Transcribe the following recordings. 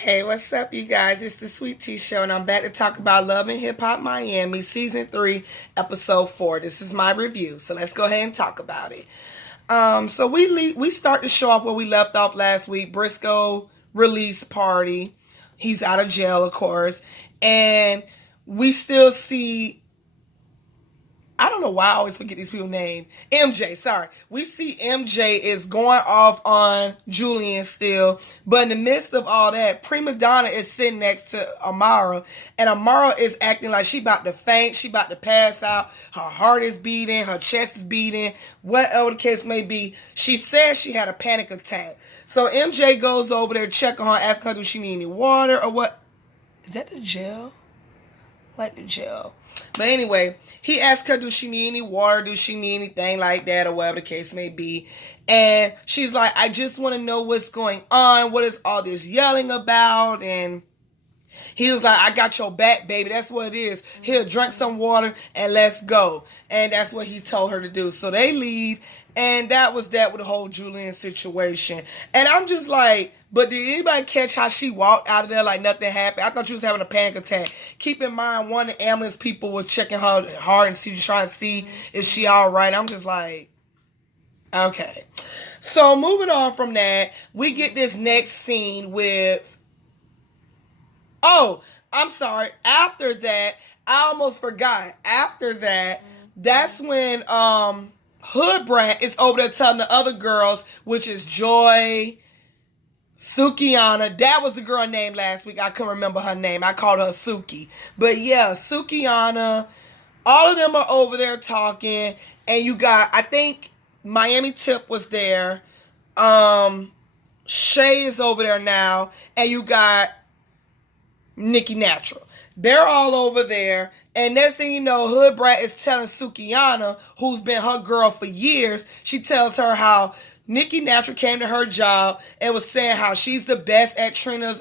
Hey, what's up, you guys? It's the Sweet Tea Show, and I'm back to talk about Love and Hip Hop Miami, Season 3, Episode 4. This is my review, so let's go ahead and talk about it. So we start the show off where we left off last week. Briscoe release party. He's out of jail, of course. And we still see... I don't know why I always forget these people's names. MJ, sorry. We see MJ is going off on Julian still. But in the midst of all that, Prima Donna is sitting next to Amara. And Amara is acting like she about to faint. She about to pass out. Her heart is beating. Her chest is beating. Whatever the case may be. She says she had a panic attack. So MJ goes over there, checking her, asking her, do she need any water or what? Is that the gel? Like the gel. But anyway, he asked her, do she need any water? Do she need anything like that or whatever the case may be? And she's like, I just want to know what's going on. What is all this yelling about? And he was like, I got your back, baby. That's what it is. He'll drink some water and let's go. And that's what he told her to do. So they leave. And that was that with the whole Julian situation. And I'm just like, but did anybody catch how she walked out of there like nothing happened? I thought she was having a panic attack. Keep in mind, one of the ambulance people was checking her heart and trying to see if she all right. I'm just like, okay. So moving on from that, we get this next scene with... Oh, I'm sorry. After that, I almost forgot. After that, that's when Hood Brat is over there telling the other girls, which is Joy, Sukiana. That was the girl named last week. I couldn't remember her name. I called her Suki. But yeah, Sukiana. All of them are over there talking. And you got, I think Miami Tip was there. Shay is over there now. And you got Nikki Natural. They're all over there. And next thing you know, Hood Brat is telling Sukiana, who's been her girl for years, she tells her how Nikki Natural came to her job and was saying how she's the best at Trina's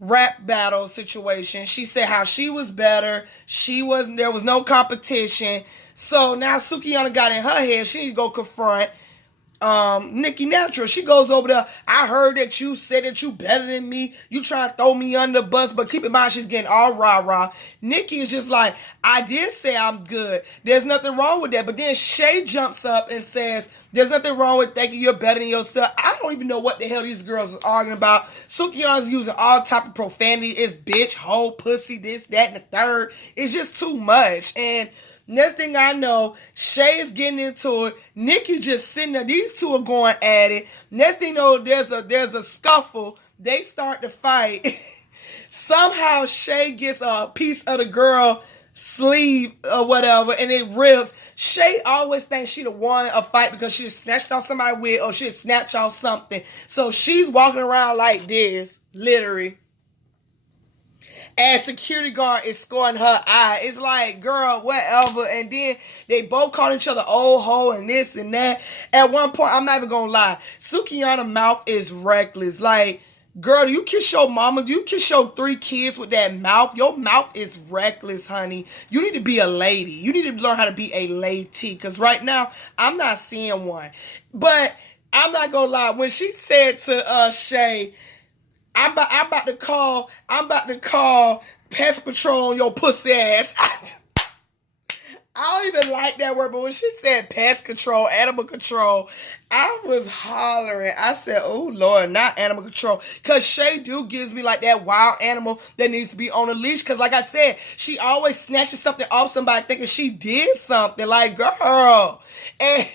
rap battle situation. She said how she was better. There was no competition. So now Sukiana got in her head, she need to go confront Nikki Natural. She goes over there. I heard that you said that you better than me. You trying to throw me under the bus, but keep in mind she's getting all rah-rah. Nikki is just like, I did say I'm good. There's nothing wrong with that. But then Shay jumps up and says, there's nothing wrong with thinking you're better than yourself. I don't even know what the hell these girls are arguing about. Sukiana's using all type of profanity. It's bitch, hoe, pussy, this, that, and the third. It's just too much. And next thing I know, Shay is getting into it. Nikki just sitting there. These two are going at it. Next thing you know, there's a scuffle. They start to fight. Somehow Shay gets a piece of the girl sleeve or whatever, and it rips. Shay always thinks she the won a fight because she just snatched off somebody's wig or she just snatched off something. So she's walking around like this, literally. And security guard is scoring her eye. It's like, girl, whatever. And then they both call each other old hoe and this and that. At one point, I'm not even gonna lie, Sukiana's mouth is reckless. Like, girl, do you kiss your mama? Do you kiss your 3 kids with that mouth? Your mouth is reckless, honey. You need to be a lady. You need to learn how to be a lady. Because right now, I'm not seeing one. But I'm not gonna lie, when she said to Shay, I'm about to call pest patrol on your pussy ass. I don't even like that word, but when she said pest control, animal control, I was hollering. I said, oh, Lord, not animal control. Because Shay gives me like that wild animal that needs to be on a leash. Because like I said, she always snatches something off somebody thinking she did something. Like, girl. And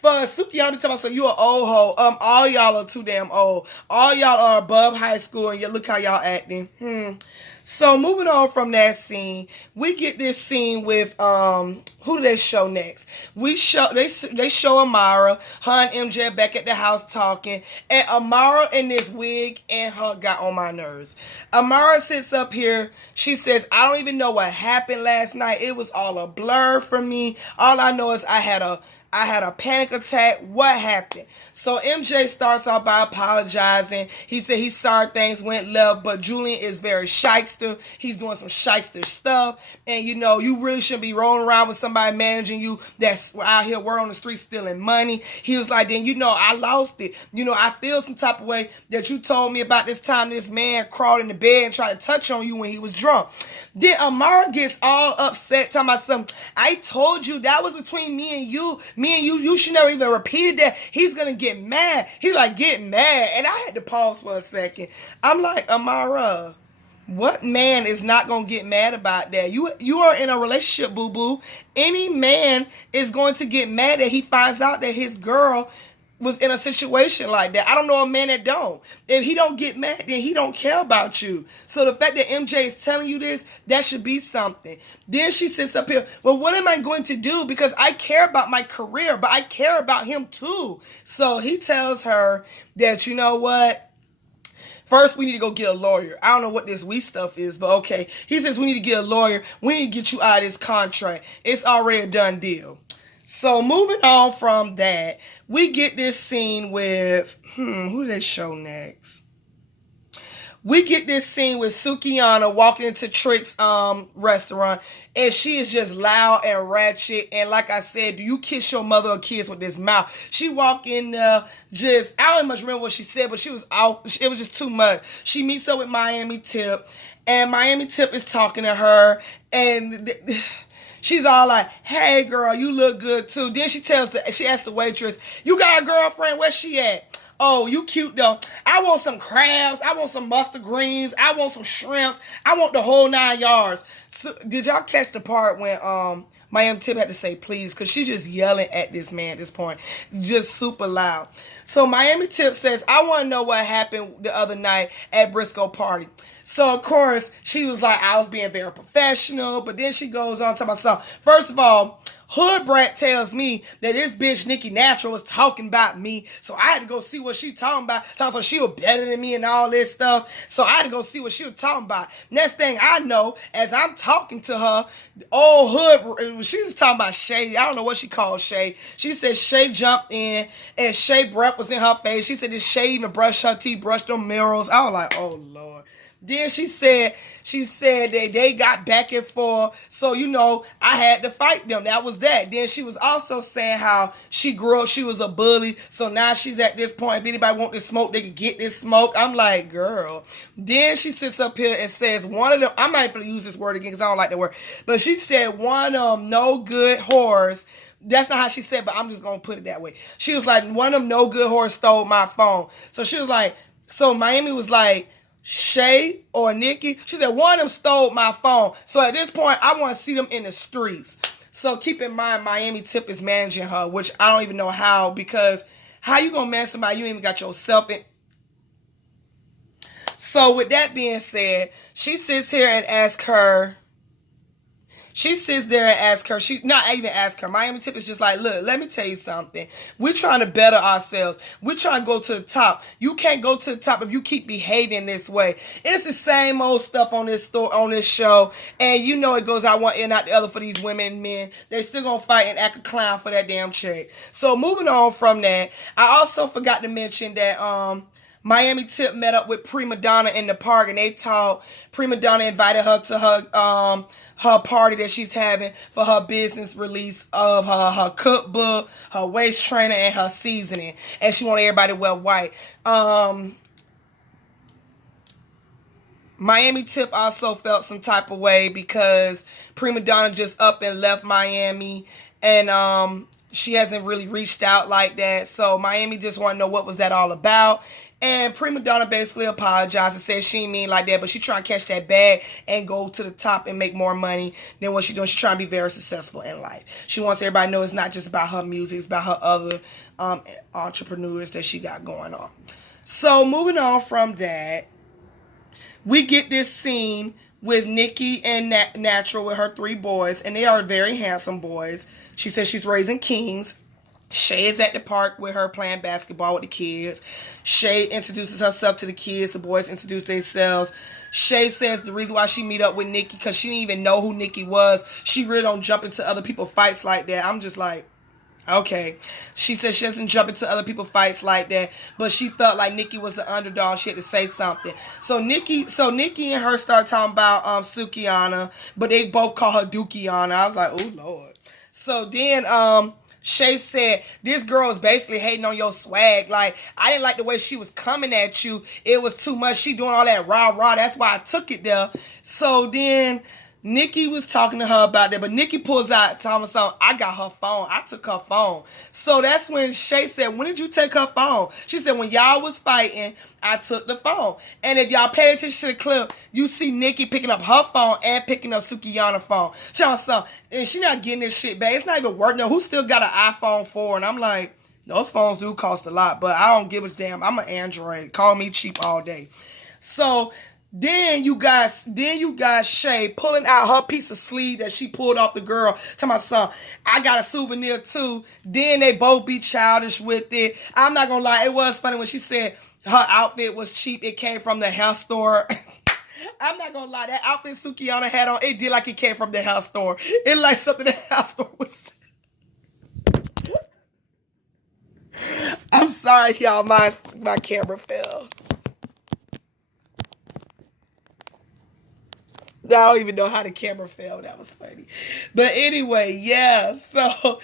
for Sukiana to tell me, so you an old hoe. All y'all are too damn old. All y'all are above high school, and look how y'all acting. So moving on from that scene, we get this scene with who do they show next? They show Amara, her and MJ back at the house talking, and Amara in this wig and her got on my nerves. Amara sits up here. She says, I don't even know what happened last night. It was all a blur for me. All I know is I had a I had a panic attack. What happened? So MJ starts off by apologizing. He said he's sorry things went left, but Julian is very shyster. He's doing some shyster stuff. And you know, you really shouldn't be rolling around with somebody managing you that's out here, we're on the street stealing money. He was like, then you know, I lost it. You know, I feel some type of way that you told me about this time this man crawled in the bed and tried to touch on you when he was drunk. Then Amara gets all upset, talking about something. I told you that was between me and you. You should never even repeated that. He's gonna get mad. He like, get mad. And I had to pause for a second. I'm like, Amara, what man is not gonna get mad about that? You are in a relationship, boo-boo. Any man is going to get mad that he finds out that his girl was in a situation like that. I don't know a man that don't. If he don't get mad, then he don't care about you. So the fact that MJ is telling you this, that should be something. Then she sits up here, well, what am I going to do? Because I care about my career, but I care about him too. So he tells her that, you know what? First, we need to go get a lawyer. I don't know what this we stuff is, but okay. He says we need to get a lawyer. We need to get you out of this contract. It's already a done deal. So moving on from that, we get this scene with, who do they show next? We get this scene with Sukihana walking into Trick's restaurant, and she is just loud and ratchet. And like I said, do you kiss your mother or kiss with this mouth? She walked in there just, I don't much remember what she said, but she was out. It was just too much. She meets up with Miami Tip, and Miami Tip is talking to her, and she's all like, hey, girl, you look good, too. Then she asks the waitress, you got a girlfriend? Where's she at? Oh, you cute, though. I want some crabs. I want some mustard greens. I want some shrimps. I want the whole 9 yards. So, did y'all catch the part when Miami Tip had to say please? Because she's just yelling at this man at this point. Just super loud. So Miami Tip says, I want to know what happened the other night at Briscoe Party. So, of course, she was like, I was being very professional. But then she goes on to my son. First of all, Hood Brat tells me that this bitch Nikki Natural was talking about me. So I had to go see what she talking about. So she was better than me and all this stuff. So I had to go see what she was talking about. Next thing I know, as I'm talking to her, old Hood, she was talking about Shay. I don't know what she called Shay. She said Shay jumped in and Shay breath was in her face. She said, did Shay even brush her teeth, brush them mirrors? I was like, oh, Lord. Then she said that they got back and forth. So, you know, I had to fight them. That was that. Then she was also saying how she grew up, she was a bully. So now she's at this point, if anybody want this smoke, they can get this smoke. I'm like, girl. Then she sits up here and says one of them, I'm not even going to use this word again because I don't like that word. But she said one of them no good whores. That's not how she said, but I'm just going to put it that way. She was like, one of them no good whores stole my phone. So she was like, so Miami was like, Shay or Nikki, she said one of them stole my phone. So at this point, I want to see them in the streets. So keep in mind, Miami Tip is managing her, which I don't even know how, because how you gonna manage somebody you ain't even got yourself in? So with that being said, she sits here and asks her. She sits there and asks her, she not even ask her. Miami Tip is just like, look, let me tell you something. We're trying to better ourselves. We're trying to go to the top. You can't go to the top if you keep behaving this way. It's the same old stuff on this show. And you know it goes out one ear and out the other for these women and men. They still gonna fight and act a clown for that damn check. So moving on from that, I also forgot to mention that Miami Tip met up with Prima Donna in the park and they talked. Prima Donna invited her to her party that she's having for her business release of her cookbook, her waist trainer, and her seasoning. And she wanted everybody to wear white. Miami Tip also felt some type of way because Prima Donna just up and left Miami. And she hasn't really reached out like that. So Miami just want to know what was that all about. And Prima Donna basically apologized and said she ain't mean like that, but she trying to catch that bag and go to the top and make more money than what she doing. She trying to be very successful in life. She wants everybody to know it's not just about her music, it's about her other entrepreneurs that she got going on. So moving on from that, we get this scene with Nikki and Natural with her 3 boys, and they are very handsome boys. She says she's raising kings. Shay is at the park with her playing basketball with the kids. Shay introduces herself to the kids. The boys introduce themselves. Shay says the reason why she meet up with Nikki because she didn't even know who Nikki was. She really don't jump into other people's fights like that. I'm just like, Okay. She said she doesn't jump into other people's fights like that, but she felt like Nikki was the underdog. She had to say something. So Nikki and her start talking about Sukihana, but they both call her Dukiana. I was like, oh Lord. So then Shay said, this girl is basically hating on your swag. Like, I didn't like the way she was coming at you. It was too much. She doing all that rah-rah. That's why I took it there. So then Nikki was talking to her about that, but Nikki pulls out Thomas on, I got her phone. I took her phone. So that's when Shay said, when did you take her phone? She said, when y'all was fighting, I took the phone. And if y'all pay attention to the clip, you see Nikki picking up her phone and picking up Sukihana's phone. And she not getting this shit back. It's not even worth no. Who still got an iPhone 4? And I'm like, those phones do cost a lot, but I don't give a damn. I'm an Android. Call me cheap all day. So then you got Shay pulling out her piece of sleeve that she pulled off the girl. Tell my son, I got a souvenir too. Then they both be childish with it. I'm not gonna lie, it was funny when she said her outfit was cheap. It came from the hair store. I'm not gonna lie, that outfit Sukihana had on, it did like it came from the hair store. It like something the hair store was. I'm sorry, y'all. My camera fell. I don't even know how the camera fell. That was funny. But anyway, yeah. So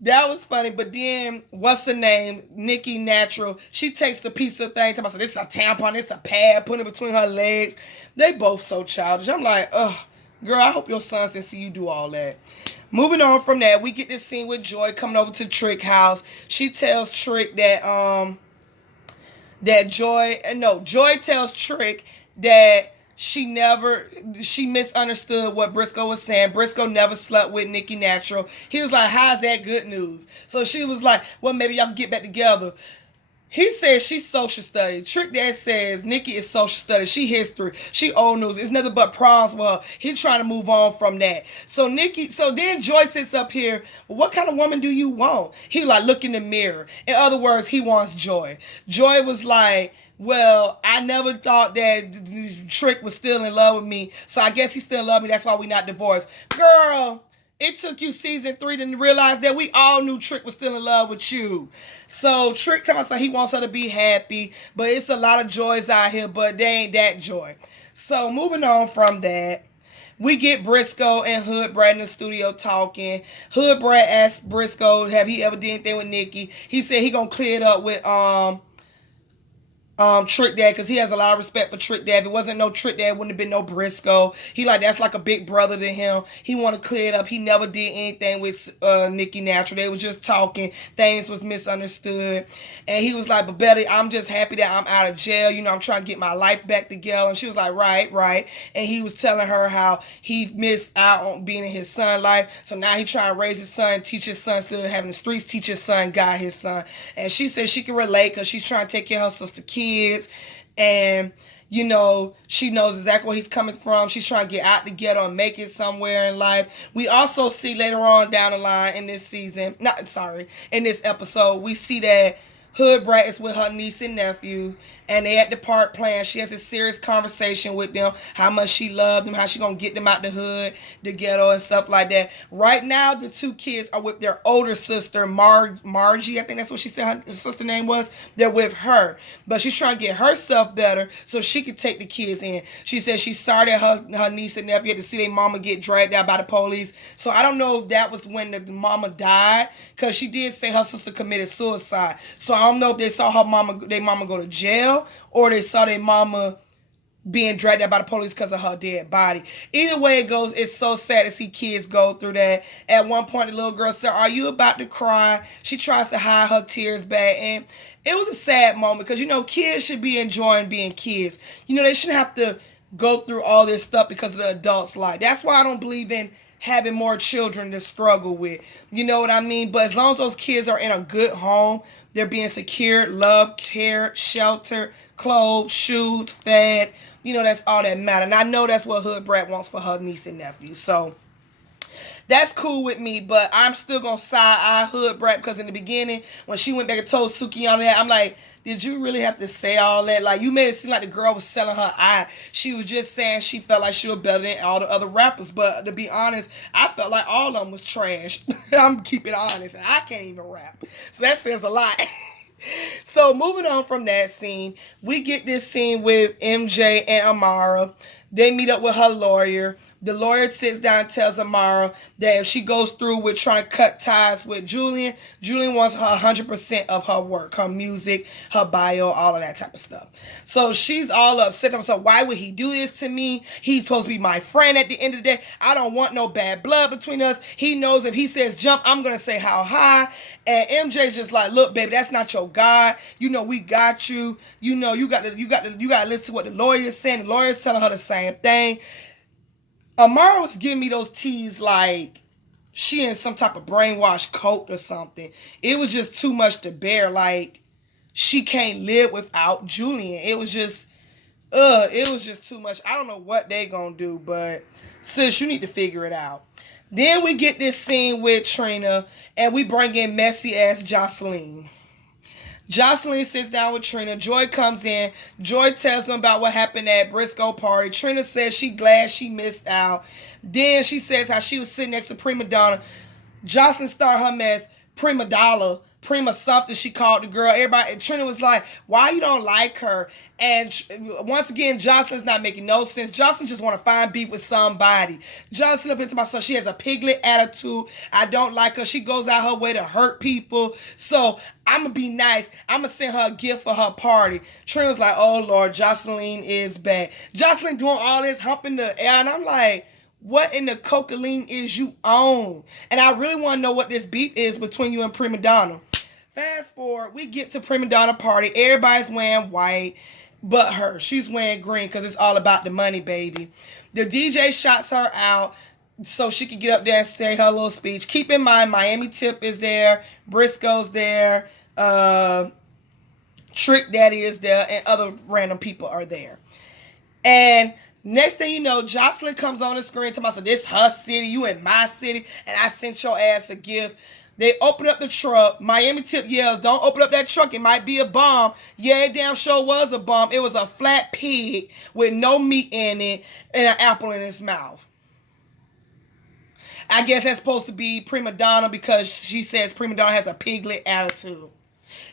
that was funny. But then, what's her name? Nikki Natural. She takes the piece of thing. Talking about, this is a tampon. This is a pad. Putting it between her legs. They both so childish. I'm like, ugh. Girl, I hope your sons didn't see you do all that. Moving on from that, we get this scene with Joy coming over to Trick house. She tells Trick that Joy tells Trick that she misunderstood what Briscoe was saying. Briscoe never slept with Nikki Natural. He was like, how's that good news? So she was like, well, maybe y'all can get back together. He says she's social studies. Trick Dad says Nikki is social studies. She history. She old news. It's nothing but problems. Well, he's trying to move on from that. So then Joy sits up here. Well, what kind of woman do you want? He like, look in the mirror. In other words, he wants Joy. Joy was like, well, I never thought that Trick was still in love with me. So I guess he still loves me. That's why we not divorced. Girl, it took you season 3 to realize that we all knew Trick was still in love with you. So Trick tells us he wants her to be happy. But it's a lot of Joys out here, but they ain't that Joy. So moving on from that, we get Briscoe and Hood Brat in the studio talking. Hood Brat asked Briscoe, have he ever did anything with Nikki? He said he gonna clear it up with Trick Dad, because he has a lot of respect for Trick Dad. If it wasn't no Trick Dad, wouldn't have been no Briscoe. He like, that's like a big brother to him. He want to clear it up. He never did anything with Nikki Natural. They were just talking. Things was misunderstood. And he was like, but Betty, I'm just happy that I'm out of jail. You know, I'm trying to get my life back together. And she was like, right. And he was telling her how he missed out on being in his son's life. So now he trying to raise his son, teach his son, still having the streets, teach his son, guide his son. And she said she can relate because she's trying to take care of her sister kids. And you know, she knows exactly where he's coming from. She's trying to get out the ghetto and make it somewhere in life. We also see later on down the line in this season, in this episode, we see that Hood Brat is with her niece and nephew, and they at the park playing. She has a serious conversation with them, how much she loved them, how she gonna get them out the hood, the ghetto, and stuff like that. Right now, the two kids are with their older sister, Margie. I think that's what she said her sister name was. They're with her, but she's trying to get herself better so she can take the kids in. She said she's sorry that her niece and nephew had to see their mama get dragged out by the police. So I don't know if that was when the mama died, because she did say her sister committed suicide. So I don't know if they saw their mama go to jail, or they saw their mama being dragged out by the police because of her dead body. Either way it goes, it's so sad to see kids go through that. At one point, the little girl said, are you about to cry? She tries to hide her tears back, and it was a sad moment because, you know, kids should be enjoying being kids. You know, they shouldn't have to go through all this stuff because of the adults' life. That's why I don't believe in having more children to struggle with. You know what I mean? But as long as those kids are in a good home, they're being secured, loved, cared, sheltered, clothed, shoed, fed. You know, that's all that matters. And I know that's what Hood Brat wants for her niece and nephew. So That's cool with me, but I'm still gonna side eye Hood Brat because in the beginning, when she went back and told Sukihana that, I'm like, did you really have to say all that? Like, you made it seem like the girl was selling her eye. She was just saying she felt like she was better than all the other rappers. But to be honest, I felt like all of them was trash. I'm keeping honest. And I can't even rap. So that says a lot. So moving on from that scene, we get this scene with MJ and Amara. They meet up with her lawyer. The lawyer sits down and tells Amara that if she goes through with trying to cut ties with Julian, Julian wants her 100% of her work, her music, her bio, all of that type of stuff. So she's all upset. So why would he do this to me? He's supposed to be my friend at the end of the day. I don't want no bad blood between us. He knows if he says jump, I'm going to say how high. And MJ's just like, look, baby, that's not your God. You know, we got you. You know, you got to listen to what the lawyer's saying. The lawyer's telling her the same thing. Amara was giving me those teas like she in some type of brainwashed cult or something. It was just too much to bear. Like, she can't live without Julian. It was just too much. I don't know what they gonna do, but sis, you need to figure it out. Then we get this scene with Trina, and we bring in messy ass Jocelyn. Jocelyn sits down with Trina. Joy comes in. Joy tells them about what happened at Briscoe party. Trina says she glad she missed out. Then she says how she was sitting next to Prima Donna. Jocelyn started her mess. Prima Dollar. Prima something she called the girl. Everybody, and Trina was like, why you don't like her? And once again, Jocelyn's not making no sense. Jocelyn just want to find beef with somebody. Jocelyn up into myself. She has a piglet attitude. I don't like her. She goes out her way to hurt people. So I'm going to be nice. I'm going to send her a gift for her party. Trina was like, oh Lord, Jocelyn is bad. Jocelyn doing all this humping the air. And I'm like, what in the cocaine is you on? And I really want to know what this beef is between you and Prima Donna. Fast forward, we get to Prima Donna party. Everybody's wearing white, but her. She's wearing green because it's all about the money, baby. The DJ shots her out so she can get up there and say her little speech. Keep in mind, Miami Tip is there, Briscoe's there, Trick Daddy is there, and other random people are there. And next thing you know, Jocelyn comes on the screen to myself, this her city, you in my city, and I sent your ass a gift. They open up the truck. Miami Tip yells, don't open up that truck. It might be a bomb. Yeah, it damn sure was a bomb. It was a flat pig with no meat in it and an apple in its mouth. I guess that's supposed to be Prima Donna because she says Prima Donna has a piglet attitude.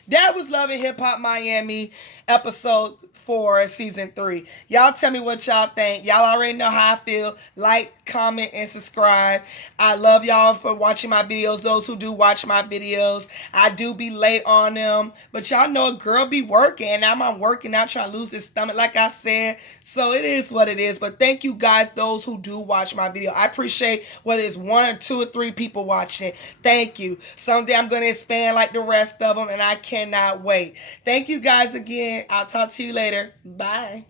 That was Love and Hip Hop Miami episode 4, season 3. Y'all tell me what y'all think. Y'all already know how I feel. Like, comment, and subscribe. I love y'all for watching my videos. Those who do watch my videos. I do be late on them. But y'all know a girl be working. And I'm working out trying to lose this stomach like I said. So it is what it is. But thank you guys, those who do watch my video. I appreciate whether it's 1 or 2 or 3 people watching it. Thank you. Someday I'm going to expand like the rest of them. And I cannot wait. Thank you guys again. I'll talk to you later. Bye.